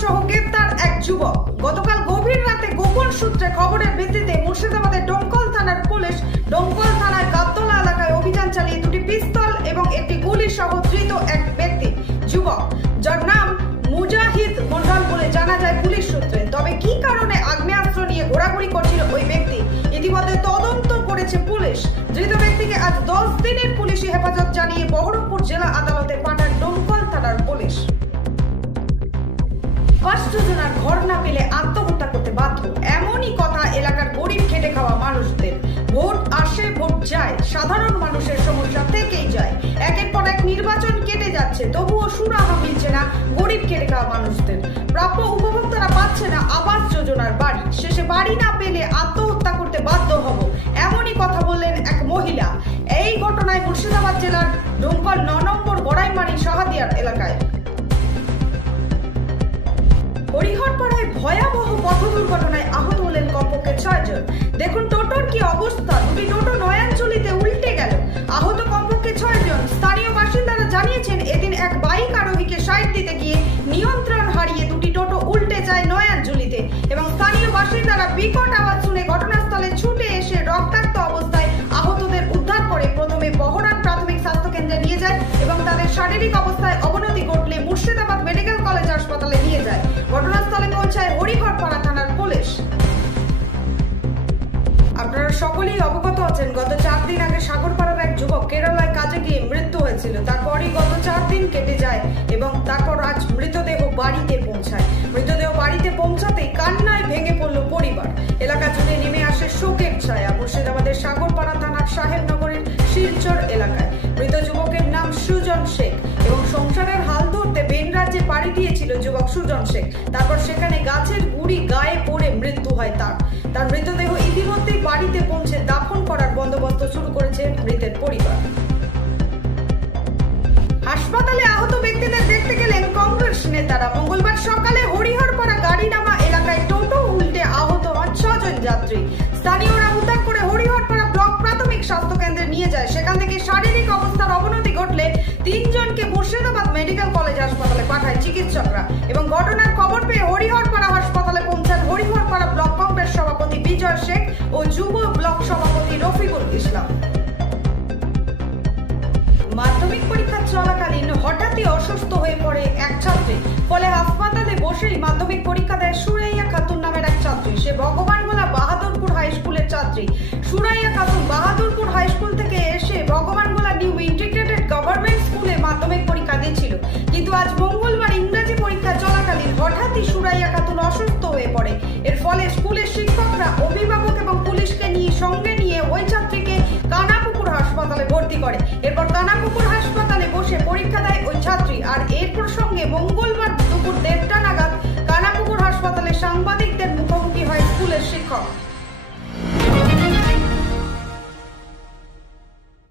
সহ গ্রেপ্তার এক যুবক। গতকাল গভীর রাতে গোপন সূত্রে খবরের ভিত্তিতে মুর্শিদাবাদের ডোমকল থানার পুলিশ ডোমকল থানার গাবতলা এলাকায় অভিযান চালিয়ে দুটি পিস্তল এবং একটি গুলি সহ ধৃত এক ব্যক্তি যুবক, যার নাম মুজাহিদ মন্ডল বলে জানা যায় পুলিশ সূত্রে। তবে কি কারণে আগ্নেয়াস্ত্র নিয়ে ঘোরাঘুরি করছিল ওই ব্যক্তি, ইতিমধ্যে তদন্ত করেছে পুলিশ। ধৃত ব্যক্তিকে আজ 10 দিনের পুলিশি হেফাজত জানিয়ে বহরমপুর জেলা আদালতে পাঠান ডোমকল থানার পুলিশ। 5 যোজনার ঘর না পেলে আত্মহত্যা করতে বাধ্য, এমনই কথা এলাকার গরিব খেটে খাওয়া মানুষদের। ভোট আসে ভোট যায়, সাধারণ মানুষের সমস্যা থেকেই যায়। একের পর এক নির্বাচন কেটে যাচ্ছে, তবুও সুরাহা মিলছে না গরিব খেটে খাওয়া মানুষদের। প্রাপ্য উপভোক্তারা পাচ্ছে না আবাস যোজনার বাড়ি, শেষে বাড়ি না পেলে আত্মহত্যা করতে বাধ্য হব, এমনই কথা বললেন এক মহিলা। এই ঘটনায় মুর্শিদাবাদ জেলার ডোমকল 9 নম্বর গড়াইমারি শাহাদিয়ার এলাকায় হরিহরপাড়ায় ভয়াবহ পথ দুর্ঘটনায় আহত হলেন কমপক্ষে 6 জন। দেখুন টোটোর কি অবস্থা, দুটি টোটো নয়াঞ্জলিতে উল্টে গেল, আহত কমপক্ষে 6 জন। স্থানীয় বাসিন্দারা জানিয়েছেন, এদিন এক বাইক আরোহীকে সাইড দিতে গিয়ে নিয়ন্ত্রণ হারিয়ে দুটি টোটো উল্টে যায় নয়াঞ্জলিতে এবং স্থানীয় বাসিন্দারা বিকট আওয়াজ শুনে ঘটনাস্থলে ছুটে এসে রক্তাক্ত অবস্থায় আহতদের উদ্ধার করে প্রথমে বহরান প্রাথমিক স্বাস্থ্য কেন্দ্রে নিয়ে যায় এবং তাদের শারীরিক অবস্থায় অবনতি ঘটলে মুর্শিদাবাদ মেডিকেল কলেজ হাসপাতালে নিয়ে যায়। ঘটনাস্থলে পৌঁছায় হরিহরপাড়া থানার পুলিশ। আপনারা সকলেই অবগত আছেন, গত 4 দিন আগে সাগরপাড়ার এক যুবক কেরালায় কাজে গিয়ে মৃত্যু হয়েছিল। তারপরই গত 4 দিন কেটে যায় এবং তারপর আজ মৃতদেহ বাড়িতে পৌঁছায়। মৃতদেহ বাড়িতে পৌঁছাতেই কান্নায় ভেঙে পড়ল পরিবার। এলাকা জুড়ে নেমে আসে শোকের ছায়া। মুর্শিদাবাদের সাগরপাড়া থানার সাহেবনগরের শিলচর এলাকায় মৃত যুবকের নাম সুজন শেখ এবং সংসারের হাল ধরতে বেন রাজ্যে পাড়ি দিয়েছিল যুবক সুজন শেখ। তারপর সেখানে গাছের গুড়ি গায়ে পড়ে মৃত্যু হয় তার মৃতদেহ ইতিমধ্যেই বাড়িতে পৌঁছে দাফন করার বন্দোবস্ত শুরু করেছে মৃতের পরিবার। হাসপাতালে আহত ব্যক্তিদের দেখতে গেলেন কংগ্রেস নেতারা। মঙ্গলবার সকালে হরিহরপাড়া গাড়িনামা এলাকায় টোটো উল্টে আহত হন 6 জন যাত্রী। স্থানীয়রা উদ্ধার করে হরিহরপাড়া ব্লক প্রাথমিক স্বাস্থ্য কেন্দ্রে নিয়ে যায়। সেখান থেকে শারীরিক অবস্থার অবনতি ঘটলে 3 জনকে মুর্শিদাবাদ মেডিকেল কলেজ হাসপাতালে পাঠায় চিকিৎসকরা এবং ঘটনার খবর পেয়ে হরিহরপাড়া হাসপাতালে পৌঁছান হরিহরপাড়া ব্লক কংগ্রেস সভাপতি বিজয় শেখ ও যুব ব্লক সভাপতি রফিকুল ইসলাম। মাধ্যমিক পরীক্ষা চলাকালীন হঠাৎই অসুস্থ হয়ে পড়ে এক ছাত্রী, ফলে হাসপাতালে বসেই মাধ্যমিক পরীক্ষা দেয় সুরাইয়া খাতুন নামের এক ছাত্রী। সে ভগবানগোলা বাহাদুরপুর হাই স্কুলের ছাত্রী। সুরাইয়া খাতুন বাহাদুরপুর হাই স্কুল থেকে এসে ভগবানগোলা নিউ ইন্টিগ্রেটেড গভর্নমেন্ট স্কুলে মাধ্যমিক পরীক্ষা দিচ্ছিল, কিন্তু আজ মঙ্গলবার ইংরেজি পরীক্ষা চলাকালীন হঠাৎই সুরাইয়া খাতুন অসুস্থ হয়ে পড়ে। এর ফলে স্কুলের শিক্ষকরা, অভিভাবক এবং পুলিশকে সঙ্গে নিয়ে ওই ছাত্রীকে কানাপুকুর হাসপাতালে ভর্তি করে। এরপর কানাপুকুর হাসপাতালে বসে পরীক্ষা দেয় ওই ছাত্রী। আর এর প্রসঙ্গে মঙ্গলবার দুপুর 1:30 নাগাদ কানাপুকুর হাসপাতালে সাংবাদিকদের মুখোমুখি হয় স্কুলের শিক্ষক।